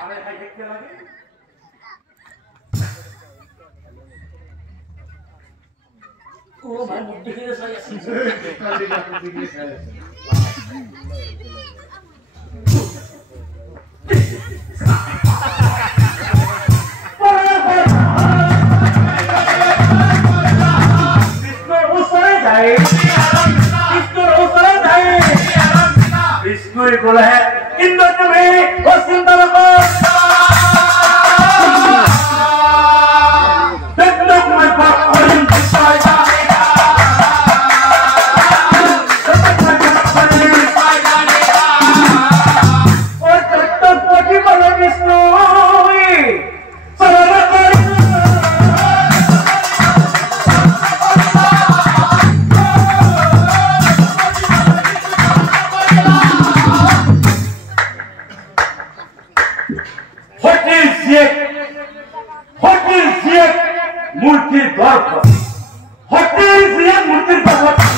মানে হাই দেখতে লাগে ও ভাই মুখ দেখে সাই আসছে विष्णु बोल है इंद्र तुम्हें और सुंदर को तक मैं बात करूं और तक पोटी बोले विष्णु मूर्ति दर्प होते मूर्ति दर्प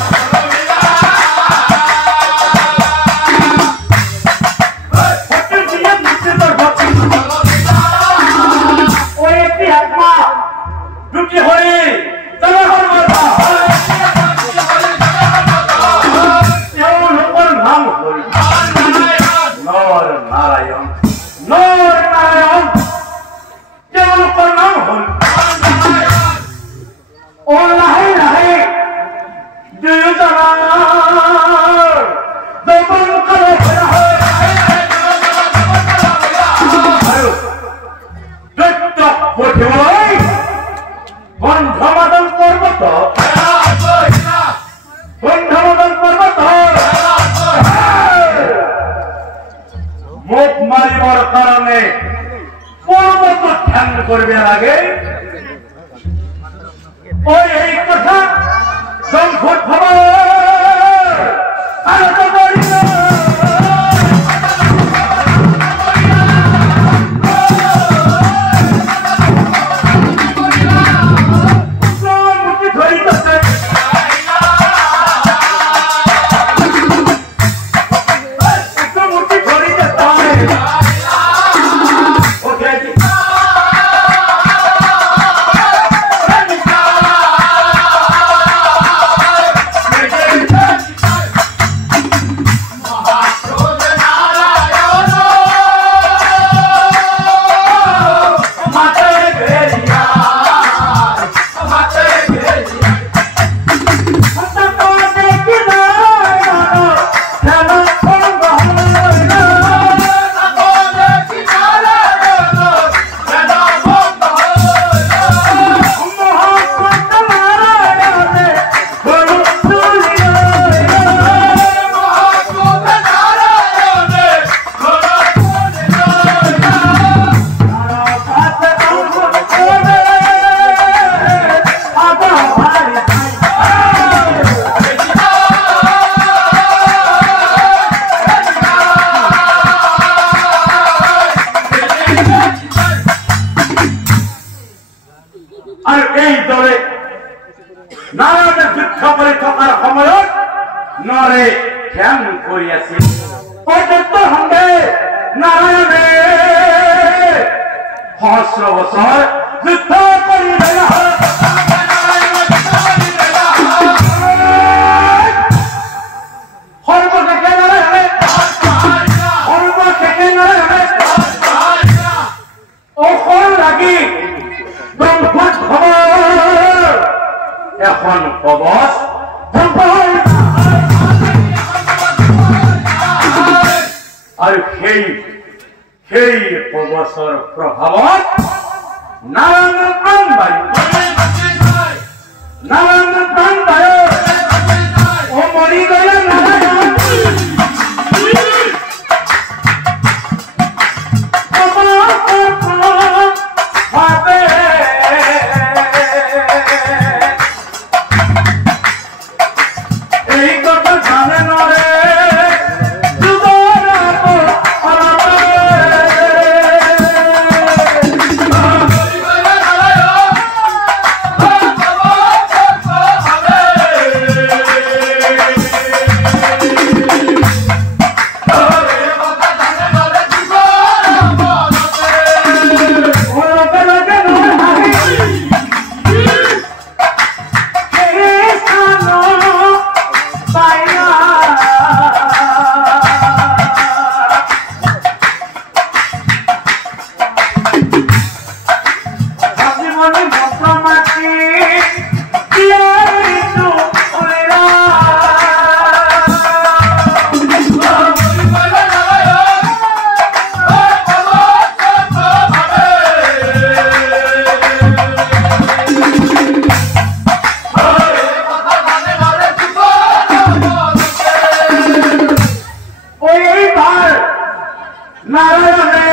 নারায়ণে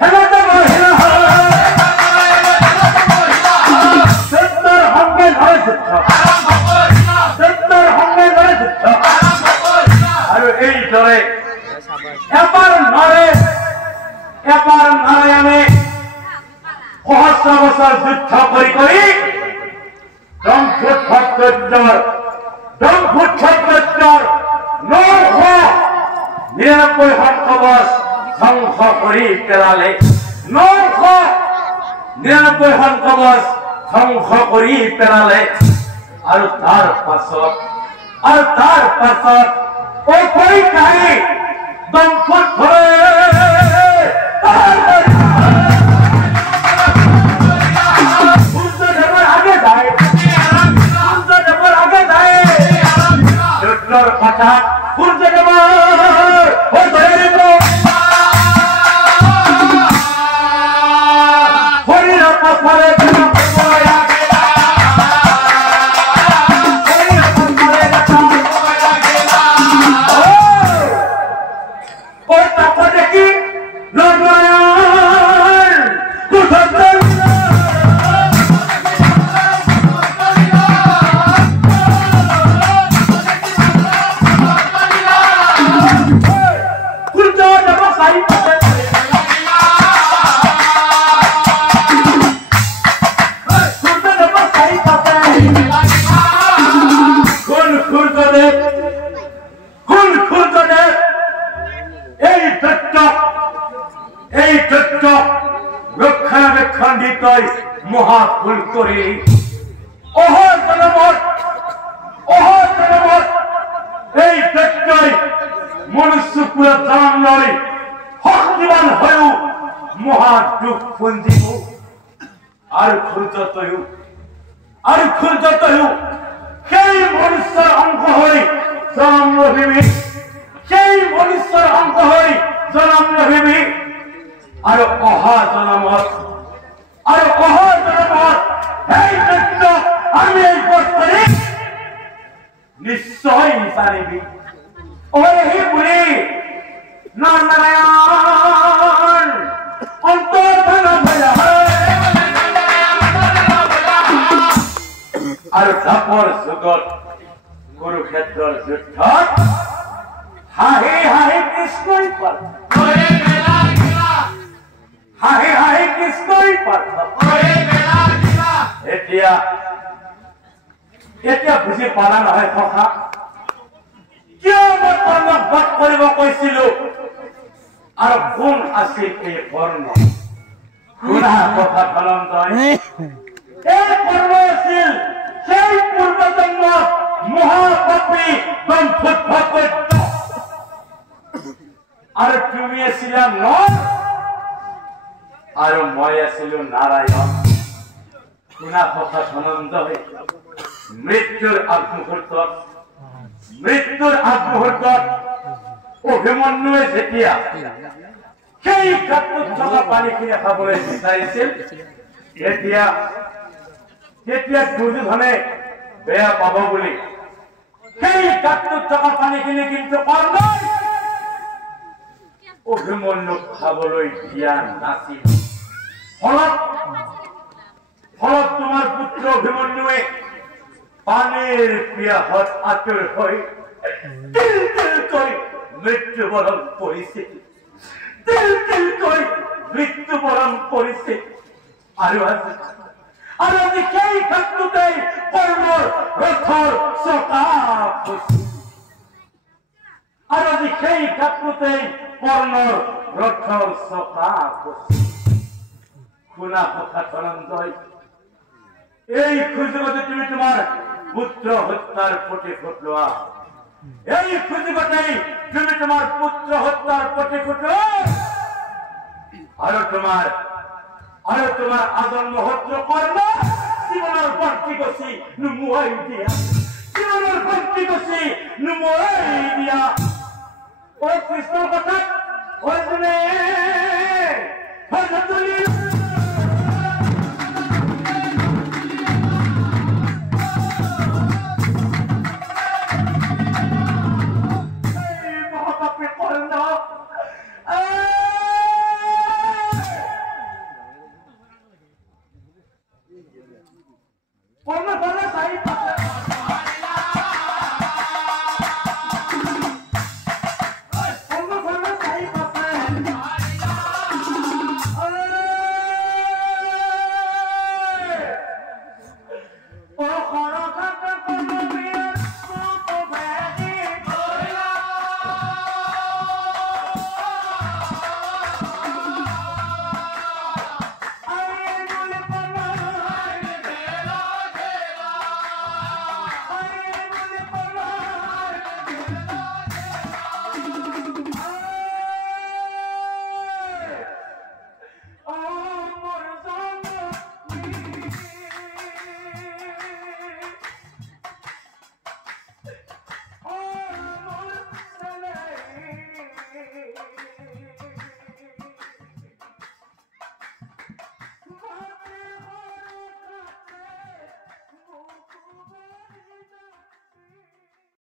হেমন্ত মহিলা সত্যর হঙ্গে ধরে যুদ্ধ সত্যর হঙ্গে ধরে যুদ্ধ আর এই ধরে এবার নারায়ণে সহস্র বছর যুদ্ধ করি করি ব্রহ্মপুট ক্ষত্রজ্ঞর ৯৯৯ কবচ ধ্বংস কৰি পেলালে ৯৯৯ কবচ ধ্বংস কৰি পেলালে আৰু তাৰ পাছত ওই পৰীক্ষাই ব্ৰহ্মপুট ধৰে কথা মহাভুল কৰে এই তথ্যই মনুষ্য পুৰো জান নয় শক্তিবান হয়েও মহাদুখ পুঞ্জিব আৰ ক্ষুদ্ৰত সেই মনুষ্যৰ অংশ হৈ জনম লভিবি সেই মনুষ্যৰ অংশ হৈ জনম লভিবি আৰু অহা জনমত এই তথ্য আমি এই বস্তুৰে নিশ্চয় জানিবি ওহে বুঢ়ী নাৰায়ণ অন্তৰ্ধান আৰু ধাপৰ যুগত কুৰুক্ষেত্ৰৰ যুদ্ধত হাঁহি হাঁহি কৃষ্ণই পাৰ্থ এতিয়া বুজি পালা নহয় কথা কিয় মই কৰ্ণক বধ কৰিব কৈছিলো আৰু কোন আছিল এই কৰ্ণ শুনা কথা ধনঞ্জয় এই কৰ্ণ আছিল সেই পূৰ্বজন্মৰ মহাপাপী ব্ৰহ্মপুট ভক্ত আৰু তুমি আছিলা নৰ আৰু মই আছিলো নাৰায়ণ শুনা কথা ধনঞ্জয় মৃত্যুৰ আগমুহূৰ্তত অভিমন্যুৱে যেতিয়া সেই গাঁতটোত থকা পানীখিনি খাবলৈ বিচাৰিছিল তেতিয়া দুৰ্যোধনে বেয়া পাব বুলি সেই গাঁতটোত থকা পানীখিনি কিন্তু কৰ্ণই অভিমন্যুক খাবলৈ দিয়া নাছিল ফলত তোমাৰ পুত্ৰ অভিমন্যুৱে পানীৰ পিয়াহত আতুৰ হৈ মৃত্যুবৰণ কৰিছিল আৰু আজি সেই ক্ষেত্ৰতেই কৰ্মৰ ৰথৰ চকা ফুচিল আৰু আজি সেই ক্ষেত্ৰতেই কৰ্ণৰ ৰথৰ চকা ফুচিল শুনা কথা ধনঞ্জয় এই সুযোগতে তুমি তোমাৰ পুত্ৰ হত্যাৰ প্ৰতিশোধ লোৱা এই সুযোগতেই তুমি তোমাৰ পুত্ৰ হত্যাৰ প্ৰতিশোধ লোৱা আৰু তোমাৰ আজন্ম শত্ৰু কৰ্ণ জীৱনৰ ভক্তি নুমুৱাই দিয়া ঐ কৃষ্ণৰ কথা অৰ্জুনে মহাপাপী কৰ্ণ